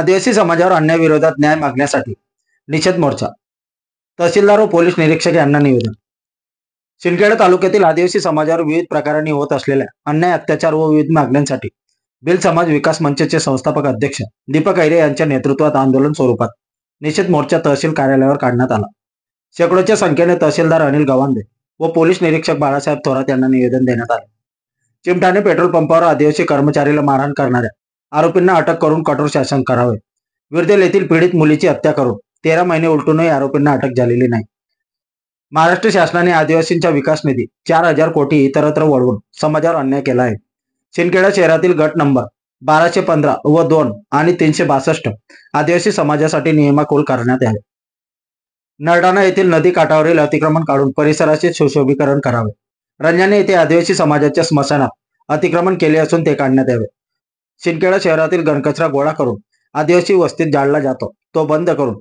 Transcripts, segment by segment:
आदिवासी समाजावर अन्यायाविरोधात न्याय मागण्यासाठी निषेध मोर्चा. तहसीलदार व पोलीस निरीक्षक यांना निवेदन. सिंदखेड तालुक्यातील आदिवासी समाजावर विविध प्रकारांनी होत असलेल्या अन्याय, अत्याचार व विविध मागण्यांसाठी भिल समाज विकास मंचचे संस्थापक अध्यक्ष दीपक अहिरे यांच्या नेतृत्वात आंदोलन स्वरूपात निषेध मोर्चा तहसील कार्यालयावर काढण्यात आला. शेकडोच्या संख्येने तहसीलदार अनिल गवांदे व पोलीस निरीक्षक बाळासाहेब थोरात यांना निवेदन देण्यात आले. चिमठाणे पेट्रोल पंपावर आदिवासी कर्मचारीला मारहाण करणाऱ्या आरोपींना अटक करून कठोर शासन करावे. विरदेल येथील पीडित मुलीची हत्या करून 13 महिने उलटूनही आरोपींना अटक झालेली नाही. महाराष्ट्र शासनाने आदिवासींचा विकास निधी 4000 कोटी इतरत्र वळवून समाजावर अन्याय केला आहे. सिंदखेड शहरातील गट नंबर 1215 व 2 आणि 362 आदिवासी समाजासाठी नियमाकुल करण्यात आले. नरडाणा येथील नदी काठावरील अतिक्रमण काढून परिसराचे सुशोभीकरण करावे. रंजाने येथे आदिवासी समाजाच्या स्मशानात अतिक्रमण केले असून ते काढण्यात यावे. सिंदखेड शहरातील घनकचरा गोळा करून आदिवासी वस्तीत जाळला जातो तो बंद करून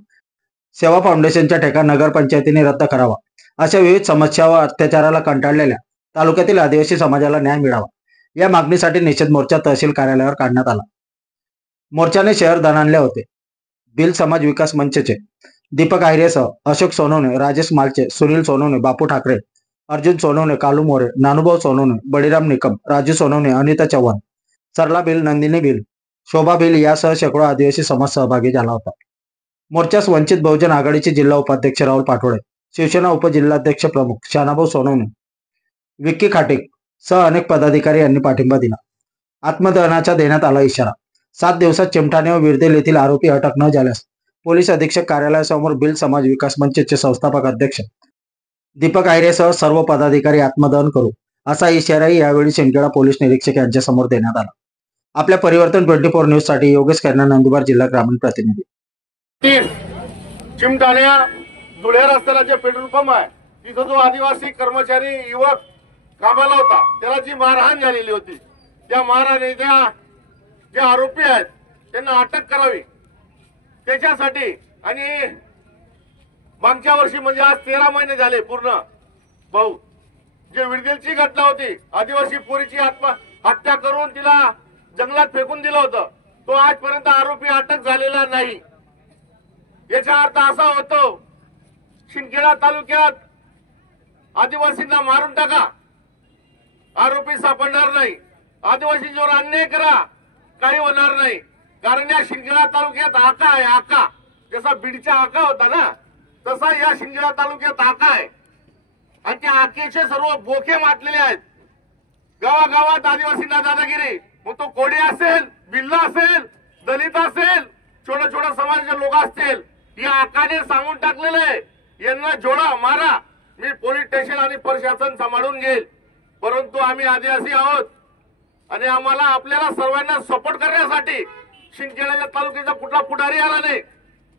सेवा फाउंडेशनच्या ठेका नगरपंचायतीने रद्द करावा. अशा विविध समस्या व अत्याचाराला कंटाळलेल्या तालुक्यातील आदिवासी समाजाला न्याय मिळावा या मागणीसाठी निषेध मोर्चा तहसील कार्यालयावर काढण्यात आला. मोर्चाने शहर दणाणले होते. भिल समाज विकास मंचचे दीपक अहिरेसह अशोक सोनवणे, राजेश मालचे, सुनील सोनवणे, बापू ठाकरे, अर्जुन सोनवणे, कालू मोरे, नानुभाऊ सोनवणे, बळीराम निकम, राजू सोनवणे, अनिता चव्हाण, सरला भिल, नंदिनी भिल, शोभा भिल यासह शेकडो आदिवासी समाज सहभागी झाला होता. मोर्चास वंचित बहुजन आघाडीचे जिल्हा उपाध्यक्ष राहुल पाटोळे, शिवसेना उपजिल्हाध्यक्ष प्रमुख शानाभाऊ सोनवणे, विक्की खाटिक सह अनेक पदाधिकारी यांनी पाठिंबा दिला. आत्मदहनाचा देण्यात आला इशारा. 7 दिवसात चिमठाणे व विरदेल येथील आरोपी अटक न झाल्यास पोलीस अधीक्षक कार्यालयासमोर भिल समाज विकास मंचचे संस्थापक अध्यक्ष दीपक अहिरेसह सर्व पदाधिकारी आत्मदहन करू असा इशाराही यावेळी सिंदखेड पोलीस निरीक्षक यांच्या समोर देण्यात आला. आपल्या परिवर्तन 24 न्यूज साठी योगेश खैरनार, नंदुरबार जिल्हा ग्रामीण प्रतिनिधी. चिमठाणे धुळे रस्त्याला जे पेट्रोल पंप आहे तिथं जो आदिवासी कर्मचारी युवक कामाला होता त्याला जी मारहाण झालेली होती त्या मारहाणीच्या जे आरोपी आहेत त्यांना अटक करावी त्याच्यासाठी आणि मागच्या वर्षी म्हणजे आज 13 महिने झाले पूर्ण भाऊ जे विरदेलची घटना होती आदिवासी पोरीची हत्या करून तिला जंगलात फेकून दिलं होतं तो आजपर्यंत आरोपी अटक झालेला नाही. याचा अर्थ असा होतो सिंदखेड तालुक्यात आदिवासींना मारून टाका आरोपी सापडणार नाही. आदिवासींवर अन्याय करा काही होणार नाही. कारण या सिंदखेड तालुक्यात आका आहे. आका जसा बीडचा आका होता ना तसा या सिंदखेड तालुक्यात आका आहे आणि त्या आकेचे सर्व बोखे मातलेले आहेत. गावागावात आदिवासींना दादागिरी मग तो कोळी असेल, बिल्ला असेल, दलित असेल, छोट्या छोट्या समाजाचे लोक असतील या आकाने सांगून टाकलेलं आहे यांना जोडा मारा मी पोलीस स्टेशन आणि प्रशासन सांभाळून घेईल. परंतु आम्ही आदिवासी आहोत आणि आम्हाला आपल्याला सर्वांना सपोर्ट करण्यासाठी सिंदखेड तालुक्याचा कुठला पुढारी आला नाही.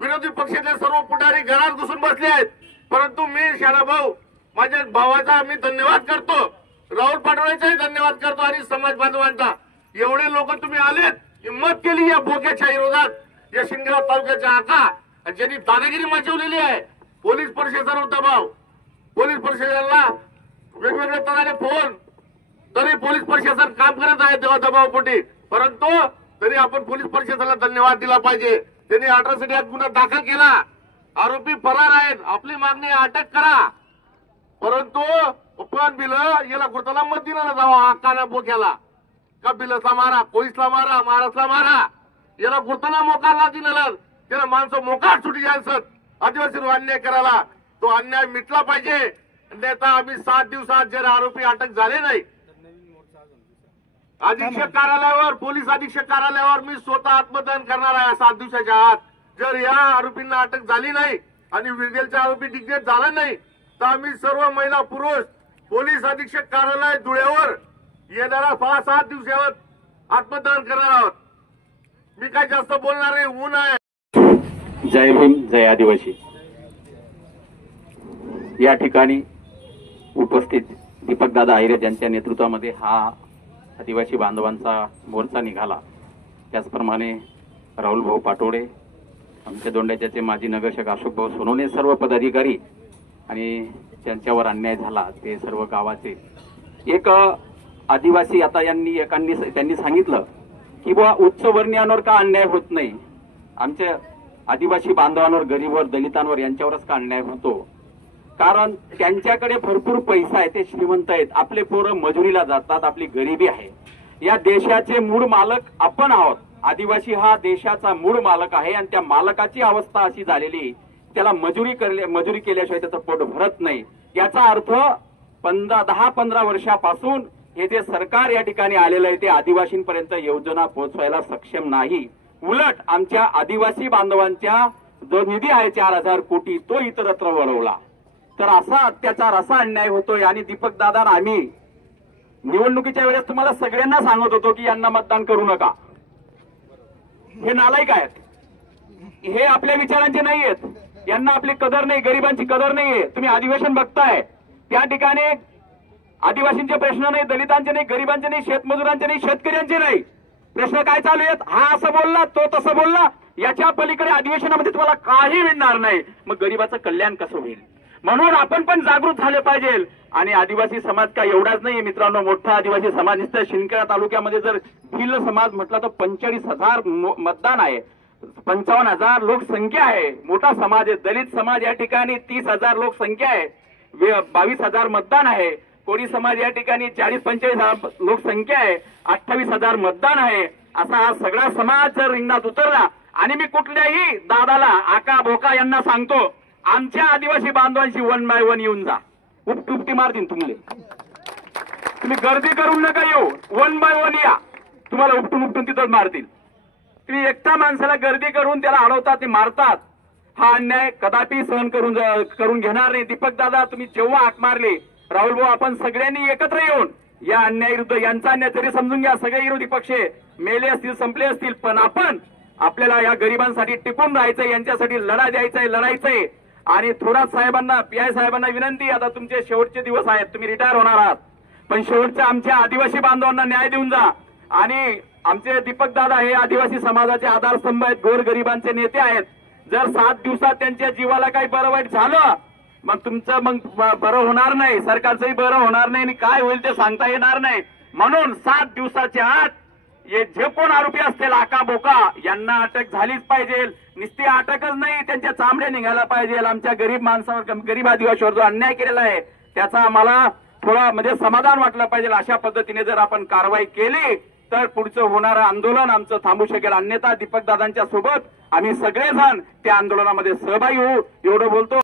विरोधी पक्षाचे सर्व पुढारी घरात घुसून बसले आहेत. परंतु मी शानाभाऊ माझ्या भावाचा मी धन्यवाद करतो, राहुल पाटोळेचाही धन्यवाद करतो आणि समाज बांधवांचा. एवढे लोक तुम्ही आलेत, हिंमत केली या बोक्याच्या विरोधात या सिंदखेड तालुक्याच्या आका ज्यांनी दादागिरी मचवलेली आहे. पोलीस प्रशासनावर दबाव, पोलीस प्रशासनाला वेगवेगळ्या तऱ्हेने फोन तरी पोलीस प्रशासन काम करत आहे तेव्हा दबावपोटी. परंतु तरी आपण पोलीस प्रशासनाला धन्यवाद दिला पाहिजे. त्यांनी अट्रॉसिटी ऍक्ट गुन्हा दाखल केला. आरोपी फरार आहेत. आपली मागणी अटक करा. परंतु पण बिल याला गुरुताला मत दिला जावा आकाना बोक्याला का बिलचा मारा, कोळीसला मारा, महाराष्ट्रला मारा याला गुरुताला मोकाला दिला त्याला माणसं मोकाट सुटी जायचं आदिवासीवर अन्याय करायला तो अन्याय मिटला पाहिजे. नेता आम्ही 7 दिवसात जर आरोपी अटक झाले नाही अधीक्षक कार्यालयावर पोलीस अधीक्षक कार्यालयावर मी स्वतः आत्मदहन करणार आहे 7 दिवसाच्या आत. जर या आरोपींना अटक झाली नाही आणि विरदेलचा आरोपी डिक्लेअर झाला नाही तर आम्ही सर्व महिला पुरुष पोलीस अधीक्षक कार्यालय धुळ्यावर येणाऱ्या 6-7 दिवसावर आत्मदहन करणार आहोत. मी काय जास्त बोलणार आहे, ऊन आहे. जय भीम, जय आदिवासी. या ठिकाणी उपस्थित दीपकदादा अहिरे यांच्या नेतृत्वामध्ये हा आदिवासी बांधवांचा मोर्चा निघाला. त्याचप्रमाणे राहुल भाऊ पाटोळे, आमच्या दोंड्याचे माजी नगरसेवक अशोक भाऊ सोनवणे, सर्व पदाधिकारी आणि त्यांच्यावर अन्याय झाला ते सर्व गावाचे एक आदिवासी. आता त्यांनी सांगितलं की बुवा उच्च वर्णीयांवर का अन्याय होत नाही. आमच्या आदिवासी बांधवांवर, गरीबवर, दलितांवर यांच्यावरच का अन्याय होतो? कारण त्यांच्याकडे भरपूर पैसा आहे, ते श्रीमंत आहेत, आपले पोरं मजुरीला जातात, आपली गरिबी आहे. या देशाचे मूळ मालक आपण आहोत. आदिवासी हा देशाचा मूळ मालक आहे आणि त्या मालकाची अवस्था अशी झालेली, त्याला मजुरी केल्याशिवाय त्याचं पोट भरत नाही. याचा अर्थ 10-15 वर्षापासून हे जे सरकार या ठिकाणी आलेलं आहे ते आदिवासींपर्यंत योजना पोहोचवायला सक्षम नाही. उलट आमच्या आदिवासी बांधवांच्या जो निधी आहे 4,000 कोटी तो इतरत्र वळवला. तर असा अत्याचार, असा अन्याय होतोय. आणि दीपक दादा, आम्ही निवडणुकीच्या वेळेस तुम्हाला सगळ्यांना सांगत होतो की यांना मतदान करू नका, हे नालायक आहेत, हे आपल्या विचारांचे नाही आहेत, यांना आपली कदर नाही, गरिबांची कदर नाहीये. तुम्ही अधिवेशन बघताय, त्या ठिकाणी आदिवासींचे प्रश्न नाही, दलितांचे नाही, गरिबांचे नाही, शेतमजुरांचे नाही, शेतकऱ्यांचे नाही. प्रश्न काय चालू आहेत? हा असं बोलला, तो तसं बोलला, याच्या पलीकडे अधिवेशनामध्ये तुम्हाला काही मिळणार नाही. मग गरिबाचं कल्याण कसं होईल? म्हणून आपण पण जागृत झाले पाहिजे. आणि आदिवासी समाज काय एवढाच नाही मित्रांनो, मोठा आदिवासी समाज नुसतं शिंदखेडा तालुक्यामध्ये जर भिल्ल समाज म्हटला तर 45,000 मतदान आहे, 55,000 लोकसंख्या आहे, मोठा समाज आहे. दलित समाज या ठिकाणी 30,000 लोकसंख्या आहे, 22,000 मतदान आहे. कोळी समाज या ठिकाणी 40-45,000 लोकसंख्या आहे, 28,000 मतदान आहे. असा हा सगळा समाज जर रिंगणात उतरला, आणि मी कुठल्याही दादाला, आका बोका यांना सांगतो, आमच्या आदिवासी बांधवांशी 1 by 1 येऊन जा, उपटी मारतील तुम्हाला. तुम्ही गर्दी करून नका येऊ, 1 by 1 या, तुम्हाला उपटून तिथंच मारतील. तुम्ही एकटा माणसाला गर्दी करून त्याला अडवतात, ते मारतात. हा अन्याय कदापि सहन करून घेणार नाही. दीपक दादा, तुम्ही जेव्हा हाक मारले, राहुल भाऊ, आपण सगळ्यांनी एकत्र येऊन या अन्यायाविरुद्ध, यांचा अन्याय तरी समजून घ्या, सगळे विरोधी पक्ष मेले असतील, संपले असतील, पण आपल्याला या गरिबांसाठी टिकून राहायचंय, यांच्यासाठी लढा द्यायचाय, लढायचंय. आणि थोरात साहेबांना, PI साहेबांना विनंती, आता तुमचे शेवटचे दिवस आहेत, तुम्ही रिटायर होणार आहात, पण शेवटच्या आमच्या आदिवासी बांधवांना न्याय देऊन जा. आणि आमचे दीपक दादा हे आदिवासी समाजाचे आधारस्तंभ आहेत, गोरगरिबांचे नेते आहेत. जर 7 दिवसात त्यांच्या जीवाला काही बरं वाईट झालं, मग तुमचं बरं होणार नाही, सरकारचंही बरं होणार नाही, आणि काय होईल ते सांगता येणार नाही. म्हणून 7 दिवसाच्या आत हे जे कोण आरोपी असतील, आका बोका, यांना अटक झालीच पाहिजे. नुसती अटकच नाही, त्यांच्या चामड्या निघायला पाहिजे. आमच्या गरीब माणसावर, गरीब आदिवासीवर जो अन्याय केलेला आहे त्याचा आम्हाला थोडा समाधान वाटलं पाहिजे. अशा पद्धतीने जर आपण कारवाई केली तर पुढचं होणारं आंदोलन आमचं थांबू शकेल. अन्यथा दीपक दादांच्या सोबत आम्ही सगळेजण त्या आंदोलनामध्ये सहभागी होऊ, एवढं बोलतो.